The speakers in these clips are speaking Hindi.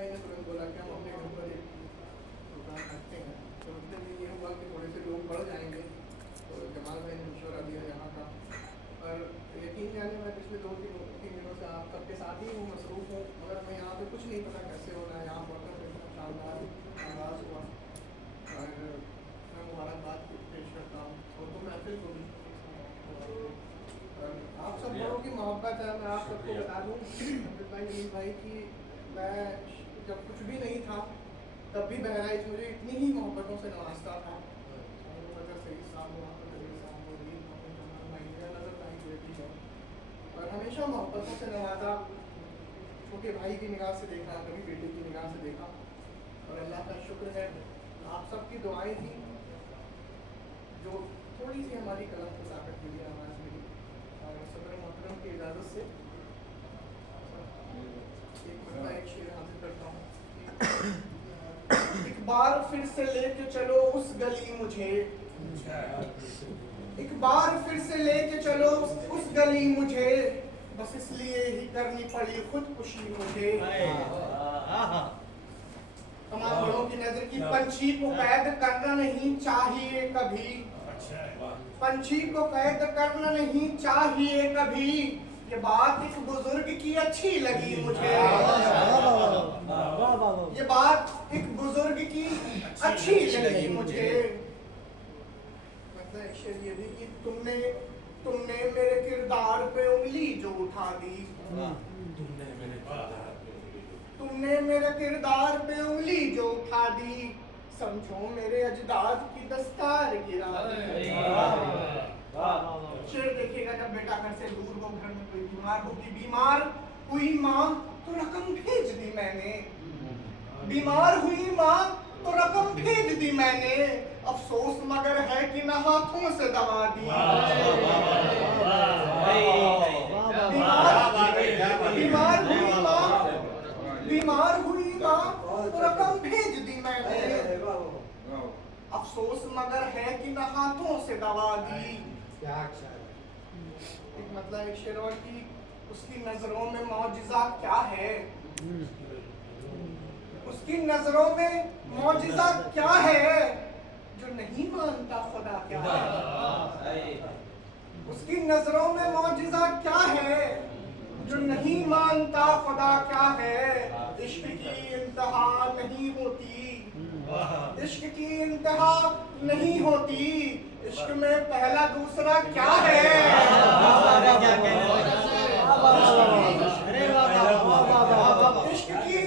भाई ने तुरंत बोला कि हम अपने घर पर एक दुकान रखते हैं, तो उतने में ये हुआ कि थोड़े से लोग बढ़ जाएंगे, तो जमाल भाई ने मशवरा दिया यहाँ का। और यकीन जाने मैं पिछले 2-3 दिनों से आप सबके साथ ही हूँ, मसरूफ़ हूँ, मगर हमें यहाँ पे कुछ नहीं पता कैसे होना है। यहाँ पहुँचकर इतना शानदार आगाज़ हुआ और मैं मुबारकबाद पेश करता हूँ और तो महफिल को भी। आप सब लोगों की मोहब्बत है। मैं आप सबको बता दूँ भाई कि मैं जब कुछ भी नहीं था तब भी बहराइच मुझे इतनी ही मोहब्बतों से नवाजता था। और हमेशा मोहब्बतों से नवाजा, छोटे भाई की निगाह से देखा, कभी बेटे की निगाह से देखा। और अल्लाह का शुक्र है आप सबकी दुआएं थी जो थोड़ी सी हमारी कलम को ताकत मिली, आवाज़ मिली। और सदर मोहतरम की इजाज़त से एक शेर हासिल करता हूँ। एक बार फिर से लेके चलो उस गली मुझे, एक बार फिर से लेके चलो उस गली मुझे, बस इसलिए ही करनी पड़ी खुदकुशी मुझे। तमाम लोगों की नजर की पंछी को कैद करना नहीं चाहिए कभी, पंछी को कैद करना नहीं चाहिए कभी, ये बात एक बुजुर्ग की अच्छी लगी मुझे, ये बात एक बुजुर्ग की अच्छी लगी मुझे। मतलब शेर ये भी कि तुमने मेरे किरदार पे उंगली जो उठा दी, तुमने मेरे किरदार पे उंगली जो उठा दी, समझो मेरे अजदाद की दस्तार गिरा दी। शेर देखिएगा जब बेटा घर से दूर हो, घर में कोई बीमार होगी, बीमार हुई माँ तो रकम भेज दी मैंने, बीमार हुई माँ तो रकम भेज दी मैंने, अफसोस मगर है कि न हाथों से दवा दी। बीमार हुई माँ तो रकम भेज दी मैंने, अफसोस मगर है कि न हाथों से दवा दी। एक मतलब एक शेर और की उसकी नजरों में मौजिज़ा क्या है, उसकी नजरों में मौजिज़ा क्या है, जो नहीं मानता खुदा क्या है। उसकी नजरों में मौजिज़ा क्या है, जो नहीं मानता खुदा क्या है। इश्क की इंतहा नहीं होती, इश्क की इंतहा नहीं होती, इश्क में पहला दूसरा क्या है। इश्क की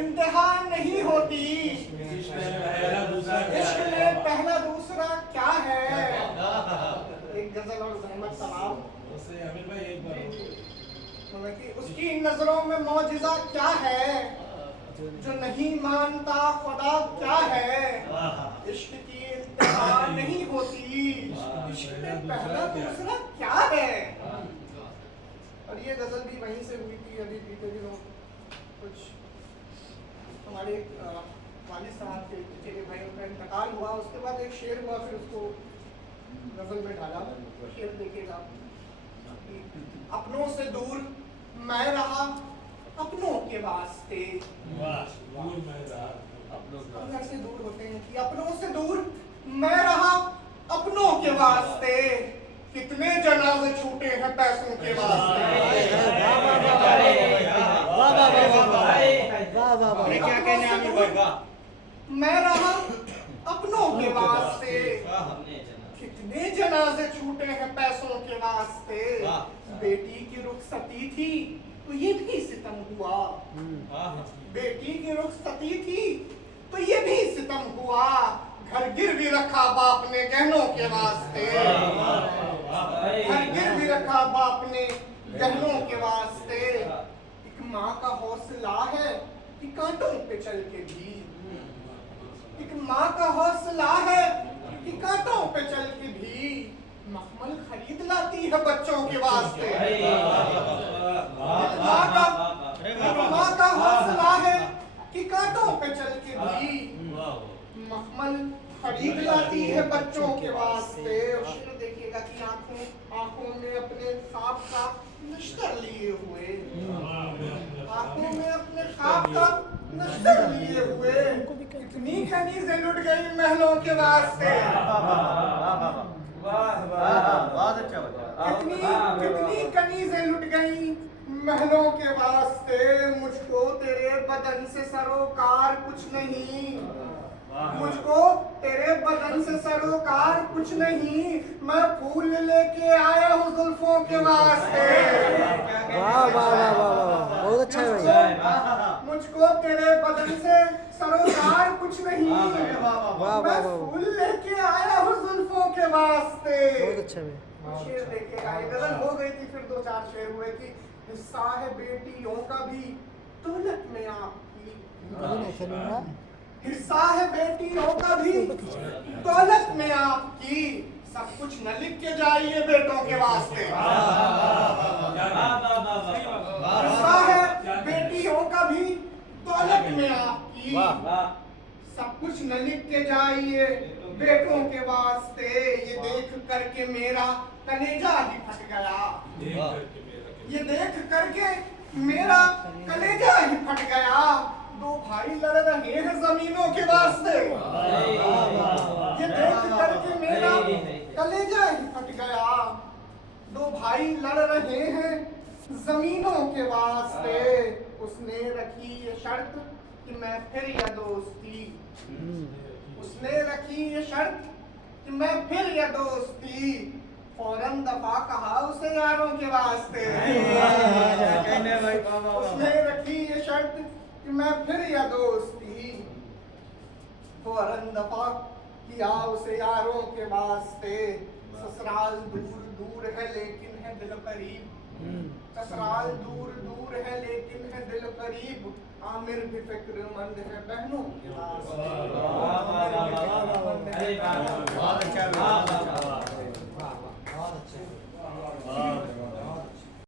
इंतहा नहीं होती, इश्क में पहला दूसरा क्या है। एक गजल और ज़हमत सवाब कि उसकी नजरों में मौजिज़ा क्या है, जो नहीं मानता खुदा क्या है। इश्क की इंतहा नहीं होती, इश्क में पहला दूसरा क्या है। और ये गजल भी वहीं से हुई थी। अभी बीते दिनों कुछ हमारे वालिद साहब के चेले भाइयों का इंतकाल हुआ, उसके बाद एक शेर हुआ, फिर उसको गजल में डाला। शेर देखिएगा, अपनों से दूर मैं रहा अपनों के वास्ते, अपनों से दूर होते हैं कि अपनों से दूर मैं रहा अपनों के वास्ते, कितने जनाजे छूटे हैं पैसों के वास्ते। क्या कहने मैं रहा अपनों के वास्ते, कितने जनाजे छूटे हैं पैसों के वास्ते। बेटी की रुखसती थी तो ये भी सितम हुआ, बेटी की रुखसती थी तो ये भी सितम हुआ, घर गिरवी रखा बाप ने गहनों के वास्ते, घर गिरवी रखा बाप ने गहनों के वास्ते। एक माँ का हौसला है कि कांटों पे चल के भी, एक माँ का हौसला है कि कांटों पे चल के भी, मखमल खरीद लाती है बच्चों के वास्ते। माँ का हौसला है कि कांटों पे चल के भी, मखमल खरीद लाती है बच्चों के वास्ते। और शेर देखिएगा कि आंखों में अपने ख्वाब का नश्तर लिए हुए, आंखों में अपने ख्वाब का नशे लिए हुए कितनी कनीज़ें लुट गई महलों के वास्ते। बहुत अच्छा बता। कितनी कनीज़ें लुट गई महलों के वास्ते। मुझको तेरे बदन से सरोकार कुछ नहीं, मुझको तेरे बदन से सरोकार कुछ नहीं। मैं फूल लेके आया हूँ जुल्फों के वास्ते। वाह वाह वाह वाह वाह, बहुत अच्छा है भाई। मुझको तेरे बदन से सरोकार कुछ नहीं। वाह मैं वाह। फूल लेके आया हूँ जुल्फों के वास्ते। बहुत अच्छा है। शेर देखेगा, ये गजल हो गई थी, फिर 2-4 शेर हुए कि हिस्सा है बेटियों का भी दौलत में आपकी। हिस्सा है बेटियों का भी दौलत में आपकी। सब कुछ न लिख के जाइए बेटों के वास्ते। हिस्सा है बेटियों का भी दौलत में आपकी। सब कुछ न लिख के जाइए बेटों के वास्ते। ये देख करके मेरा कलेजा ही फट गया। ये देख करके मेरा कलेजा ही फट गया। दो भाई लड़ रहे हैं जमीनों के वास्ते। ये देख करके मेरा कलेजा ही फट गया। दो भाई लड़ रहे हैं जमीनों के वास्ते। उसने रखी ये शर्त कि मैं फिर या दोस्ती। उसने रखी ये शर्त कि मैं फिर या दोस्ती। फौरन दफा कहा उसे यारों के वास्ते। उसने रखी ये शर्त कि मैं फिर या दोस्ती। फौरन दफा किया उसे यारों के वास्ते। ससुराल दूर दूर है लेकिन है दिल करीब। ससुराल दूर दूर है लेकिन है दिल करीब। आमिर भी फिक्रमंद है बहनों के वास्ते। बहुत अच्छा।